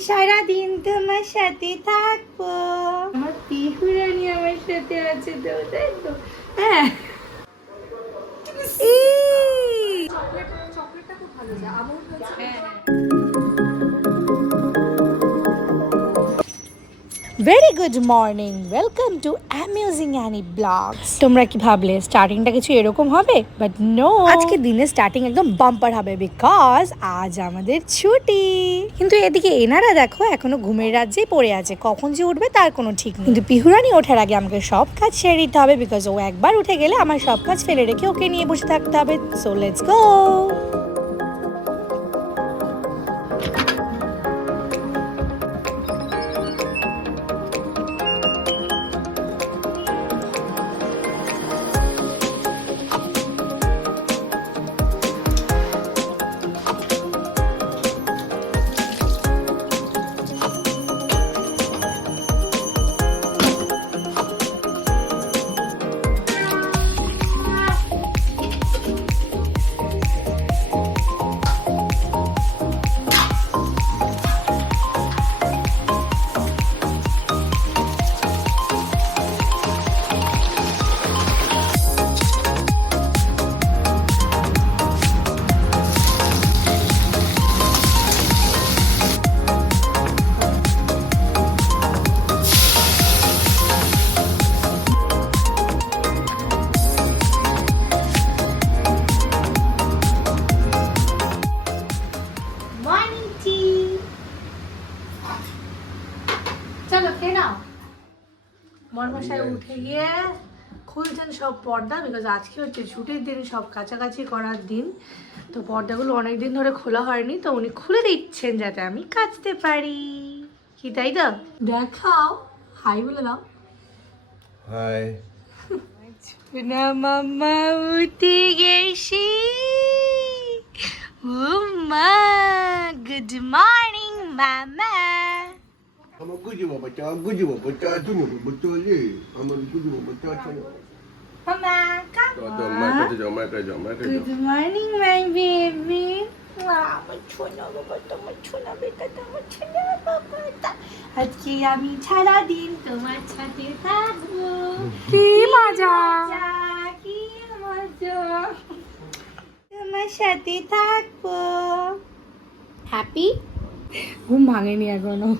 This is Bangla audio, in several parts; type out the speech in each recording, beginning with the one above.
সারা দিন তোমার সাথে থাকব। আমার পিহুরানি আমার সাথে আছে তো তাই তো। হ্যাঁ। Very good morning welcome to amusing Annie blogs তোমরা কি ভাবলে স্টার্টিংটা কিছু এরকম হবে? বাট নো আজকে দিনে স্টার্টিং একদম বাম্পার হবে বিকজ আজ আমাদের ছুটি। কিন্তু এদিকে এনারা দেখো এখনও ঘুমের রাজ্যেই পড়ে আছে। কখন যে উঠবে তার কোনো ঠিক নেই। কিন্তু পিহুরানি ওঠার আগে আমাকে সব কাজ সেরে দিতে হবে বিকজ ও একবার উঠে গেলে আমার সব কাজ ফেলে রেখে ওকে নিয়ে বসে থাকতে হবে। সো লেটস গো সব পর্দা বিকজ আজকে হচ্ছে ছুটির দিন সব কাছাকাছি করার দিন। তো পর্দাগুলো অনেক দিন ধরে খোলা হয়নি তো উনি খুলে দিচ্ছেন যাতে আমি কাচতে পারি। কি তাই তো? দেখাও। হাই বলে দাও। হাই না মামা উঠে গেছি। মা গুড মর্নিং মামা। আমার গুজু বাবা চা গুজু বাবা চা তুমি বাবা চলে আমার গুজু বাবা চা চলে বাবা তোমার ছোনা বেটা তোমার ছোনা বাবা আজকে আমি সারা দিন তোমার সাথে থাকব। কি মজা? কি মজা। তোমার সাথে থাকব। হ্যাপি ঘুম ভাঙেনি এখনও।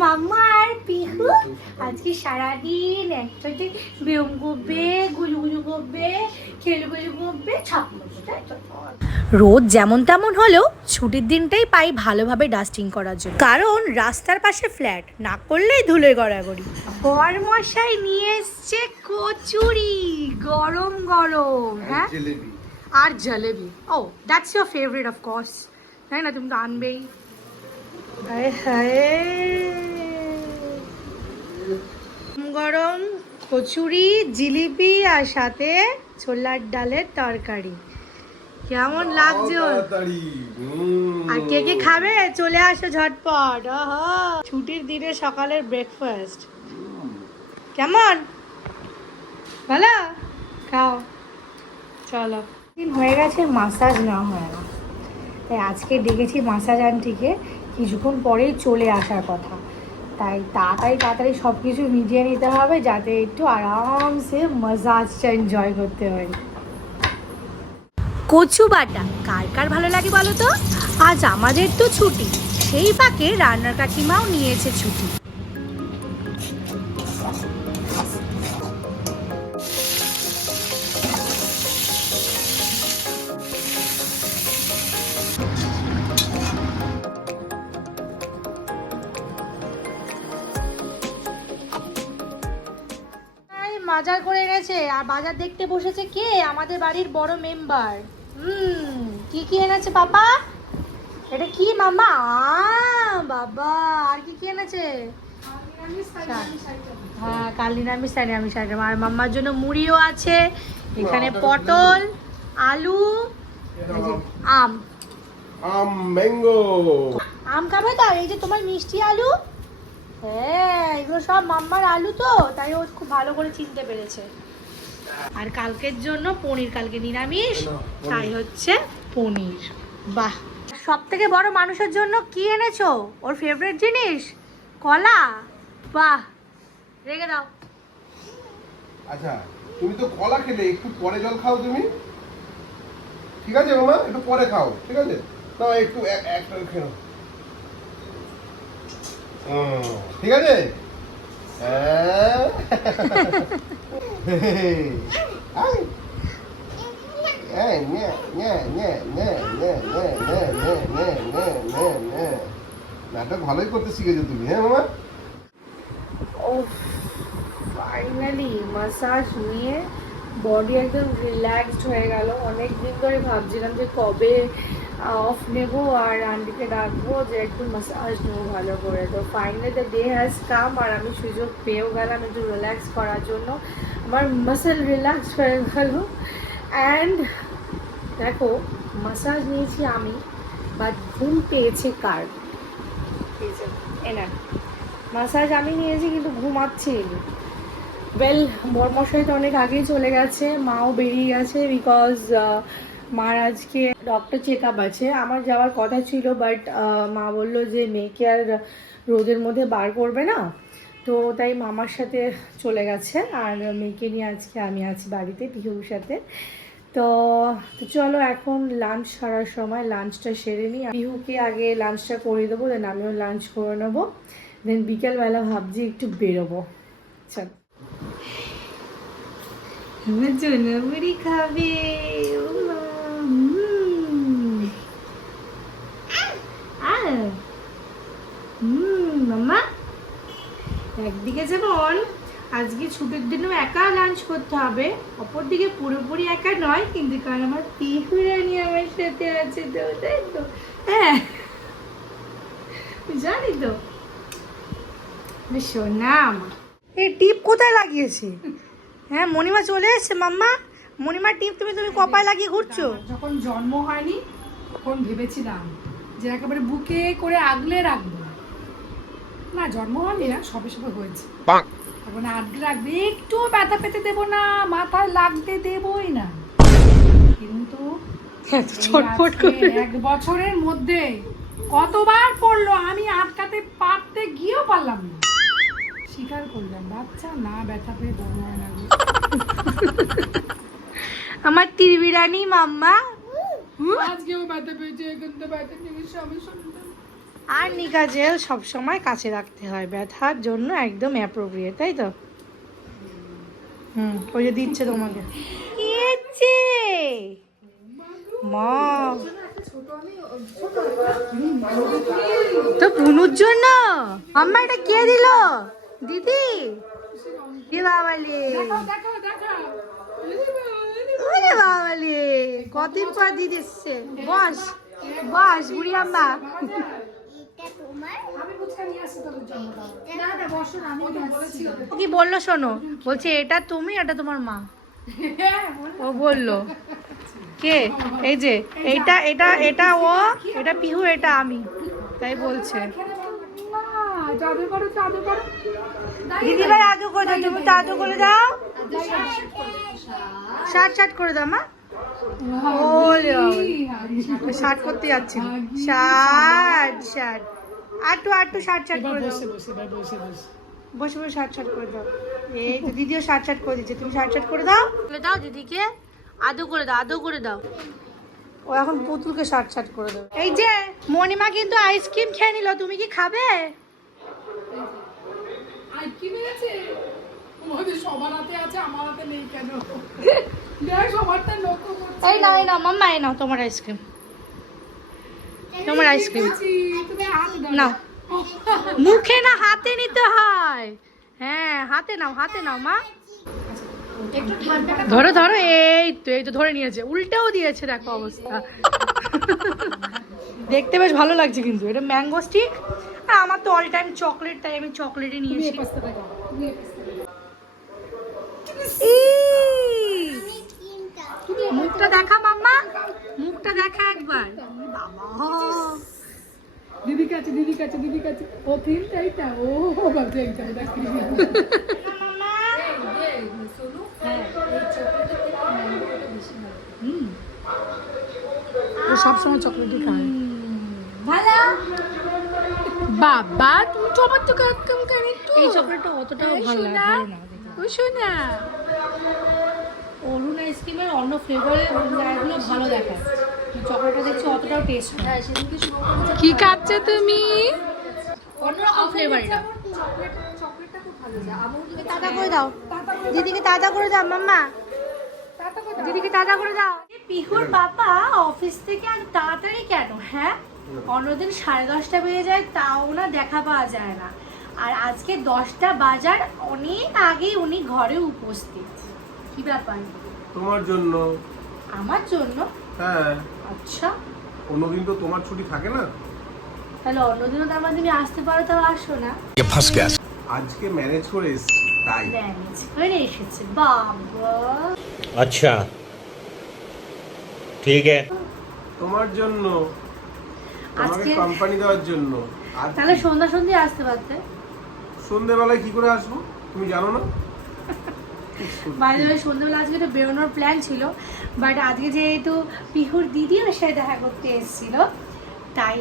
মাম্মা আর পিহু আজকে সারাদিন একসাথে ব্যায়াম করবে গুজু করবে খেলগুজু করবে ছাপ রোদ যেমন তেমন হলেও ছুটির দিনটাই পাই ভালোভাবে ডাস্টিং করার জন্য। কারণ রাস্তার পাশে ফ্ল্যাট না করলেই ধুলে গড়াগড়ি। মশাই নিয়ে এসছে কচুরি গরম গরম হ্যাঁ? আর jalebi. Oh that's your favourite of course তাই না তুমি তো আনবেই গরম কচুরি জিলিপি আর সাথে ছোলার ডালের তরকারি। কেমন লাগছে। আর কে কে খাবে? চলে আসো ঝটপট। ছুটির দিনে সকালের ব্রেকফাস্ট কেমন? ভালো? খাও। চলো। দিন হয়ে গেছে মাসাজ না হয় না তাই আজকে ডেকেছি মাসাজ আন্টিকে কিছুক্ষণ পরেই চলে আসার কথা। তাই তাড়াতাড়ি তাড়াতাড়ি সব কিছু মিটিয়ে নিতে হবে যাতে একটু আরামসে মাসাজটা এনজয় করতে হয় কচু বাটা, কার কার ভালো লাগে বলো তো? আজ আমাদের তো ছুটি, সেই পাকে রান্নার কাকিমাও নিয়েছে ছুটি। বাজার করে গেছে আর বাজার দেখতে বসেছে কে? আমাদের বাড়ির বড় মেম্বার হুম কি কি এনেছে পাপা? এটা কি মামা? বাবা আর কি কি এনেছে? হ্যাঁ কাল নিরামিষ তাই নিরামিষ আইটেম আর মাম্মার জন্য মুড়িও আছে এখানে পটল আলু আম। আম ম্যাঙ্গো। আম খাবে তো? এই যে তোমার মিষ্টি আলু? হ্যাঁ এগুলো সব মাম্মার আলু তো তাই ও খুব ভালো করে চিনতে পেরেছে। আর কালকের জন্য পনির কালকে নিরামিষ তাই হচ্ছে পনির। বাহ! সব থেকে বড় মানুষের জন্য কি এনেছো? ওর ফেভারিট জিনিস? কলা? বাহ! রেখে দাও। আচ্ছা তুমি তো কলা খেলে একটু পরে জল খাও তুমি। ঠিক আছে মামা একটু পরে খাও ঠিক আছে? না একটু এক- একটা খেলো ঠিক আছে? নাটক ভালোই করতে শিখেছো তুমি হ্যাঁ মামা? ও ফাইনালি মাসাজ নিয়ে বডি একদম রিল্যাক্সড হয়ে গেল। অনেক দিন ধরে ভাবছিলাম যে কবে অফ নেব আর আন্টিকে ডাকবো যে একটু মাসাজ নেব ভালো করে। তো finally the day has come আর আমি সুযোগ পেয়েও গেলাম একটু রিল্যাক্স করার জন্য। আমার মাসেল রিল্যাক্স হয়ে গেল। অ্যান্ড দেখো মাসাজ নিয়েছি আমি বাট ঘুম পেয়েছে কার? মাসাজ আমি নিয়েছি কিন্তু ঘুমাচ্ছি ওয়েল বরমশাই তো অনেক আগেই চলে গেছে, মাও বেরিয়ে গেছে বিকজ মার আজকে ডক্টর চেক আপ আছে। আমার যাওয়ার কথা ছিল বাট মা বলল যে মেয়েকে আর রোদের মধ্যে বার করবে না। তো তাই মামার সাথে চলে গেছে, আর মেয়েকে নিয়ে আজকে আমি আছি বাড়িতে পিহুর সাথে। তো চলো এখন লাঞ্চ সারার সময় লাঞ্চটা সেরে নিই। পিহুকে আগে লাঞ্চটা করে দেবো দেন আমিও লাঞ্চ করে নেব। দেন বিকেলবেলা ভাবছি একটু বেরোবো। চল। খাবে মা, হুম। আহ, হুম, মাম্মা। একদিকে যেমন আজকে ছুটির দিনেও একা লাঞ্চ করতে হবে অপরদিকে পুরোপুরি একা নয় কিন্তু কারণ আমার পিহুরানি আমার সাথে আছে তো তাই তো। হ্যাঁ জানি তো। সোনা আমার এই টিপ কোথায় লাগিয়েছি? হ্যাঁ মণিমা চলে এসছে মাম্মা। মণিমা টিপ তুমি তুমি কপায় লাগিয়ে ঘুরছো? যখন জন্ম হয়নি তখন ভেবেছিলাম যে একেবারে বুকে করে আগলে রাখব। না জন্ম হয়নি না সবে সবে হয়েছে। তখন আগলে রাখবে একটু ব্যথা পেতে দেবো না মাথায় লাগতে দেবই না। কিন্তু এক বছরের মধ্যে কতবার পড়ল আমি আটকাতে পারতে গিয়েও পারলাম না। স্বীকার করলাম বাচ্চা না ব্যথা পেয়ে বড় হয় না। আমার তিরবিরানি মাম্মা। আজকেও ব্যথা পেয়েছে কিন্তু ব্যথা জিনিস আমি শুনতাম আর নিকা জেল সবসময় কাছে রাখতে হয়। ব্যথার জন্য একদম অ্যাপ্রোপ্রিয়েট তাই তো? হুম ওই যে দিচ্ছে তোমাকে। মা। তো পুনুর জন্য? আম্মা এটা কে দিল? দিদি? এ বাবালে। দেখো দেখো ওরে বাবালে কতদিন পর দিদি এসছে। বস বস বুড়ি আম্মা। ও কি বলল শোনো? বলছে এটা তুমি এটা তোমার মা? হ্যাঁ ও বলল। কে? এই যে এইটা এটা এটা ও এটা পিহু এটা আমি। তাই বলছে। জাদু করো জাদু করো। দিদি ভাই আদু করে দাও তুমি তো আদু করে দাও। শার্ট শার্ট করে দাও মা। শার্ট করতে যাচ্ছি। Shirt shirt. আটু আটু শার্ট শার্ট করে দাও। বসে বসে শার্ট শার্ট করে দাও। এই তো দিদিও শার্ট শার্ট করে দিচ্ছে। তুমি শার্ট শার্ট করে দাও। করে দাও দিদিকে। আদৌ করে দাও আদৌ করে দাও। ও এখন পুতুলকে শার্ট শার্ট করে দাও। এই যে মণিমা কিন্তু আইসক্রিম খেয়ে নিল। তুমি কি খাবে? নিয়েছে তোমাদের সবার হাতে আছে আমার হাতে নেই কেন দেখ সবারটা লক্ষ্য করছি এই নাও এই নাও মাম্মা এই নাও তোমার আইসক্রিম। তোমার আইসক্রিম। নাও। মুখে না হাতে নিতে হয়। হ্যাঁ হাতে নাও হাতে নাও মা। ধরো ধরো এই তো এই তো ধরে নিয়েছে। উল্টেও দিয়েছে দেখো অবস্থা। দেখতে বেশ ভালো লাগছে কিন্তু। এটা ম্যাঙ্গো স্টিক। আর আমার তো অল টাইম চকলেট তাই আমি চকলেটই নিয়েছি এই পাশটা দেখো তুমি এই পাশটা দেখো। ই! মুখটা দেখা মাম্মা? মুখটা দেখা একবার। বাবা। দিদি কাছে দিদি কাছে দিদি কাছে। ও ক্রিমটা এইটা ও বাবা এইটা দেখ ও সবসময় চকলেটই খায়। ভালো? বাবা তুমি চপার তো কাম কেন একটু এই চকলেটটা অতটাও ভালো শোনা। লাগে না। ওই শোনা। অন্য ফ্লেভারের জায়গাগুলো ভালো দেখায়? চকলেটটা দেখছি অতটাও টেস্ট হ্যাঁ কি খাচ্ছ তুমি? অন্যরকম ফ্লেভার এটা। চকলেটটা খুব ভালো যায় আমার টাটা করে দাও। দিদিকে টাটা করে দাও মাম্মা। দিদিকে টাটা করে দাও। পিহুর অফিস থেকে আজ তাড়াতাড়ি কেন হ্যাঁ? অন্যদিন সাড়ে দশটা বেজে যায় তাও না দেখা পাওয়া যায় না। আর আজকে দশটা বাজার অনেক আগেই উনি ঘরে উপস্থিত। কি ব্যাপার? তোমার জন্য। আমার জন্য? হ্যাঁ। আচ্ছা। অন্যদিন তো তোমার ছুটি থাকে না। তাহলে অন্যদিন তো আমার তুমি আসতে পারো তাও আসো না। আজকে ম্যানেজ করে এসেছি তাই। ম্যানেজ করে এসেছে বাবা। আচ্ছা। ঠিক আছে। তোমার জন্য। আজকে কোম্পানি দেওয়ার জন্য। তাহলে সন্ধ্যা সন্ধ্যা আসতে পারতে। সন্ধ্যেবেলায় কি করে আসব? তুমি জানো না? বাইরে সন্ধ্যেবেলা আজকে তো বেরোনোর প্ল্যান ছিল বাট আজকে যেহেতু পিহুর দিদি ওর দেখা করতে এসেছিল, তাই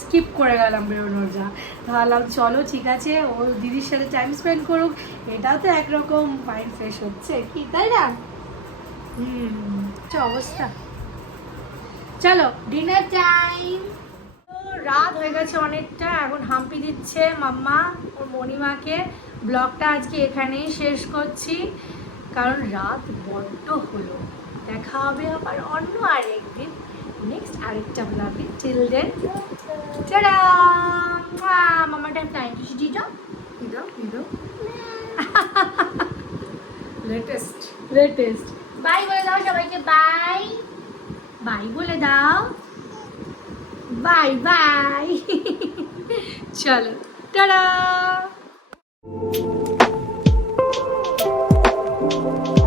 স্কিপ করে গেলাম বেরোনোর যা। ভাবলাম, চলো, ঠিক আছে, ও দিদির সাথে টাইম স্পেন্ড করুক, এটাও তো একরকম মাইন্ড ফ্রেশ হচ্ছে কি, তাই না? হুম অবস্থা? চলো ডিনার টাইম রাত হয়ে গেছে অনেকটা, এখন হাম্পি দিচ্ছে মাম্মা, ওর মণিমাকে। ব্লগটা আজকে এখানেই শেষ করছি। কারণ রাত বড্ড হলো। দেখা হবে আবার অন্য আরেকদিন। নেক্সট আরেকটা ব্লগে টিল দেন টাটা মামাটা টাইম কিছু দিদা দিদা দিদা লেটেস্ট লেটেস্ট বাই বলে দাও সবাইকে বাই বাই বলে দাও। বাই বাই চলো টাটা you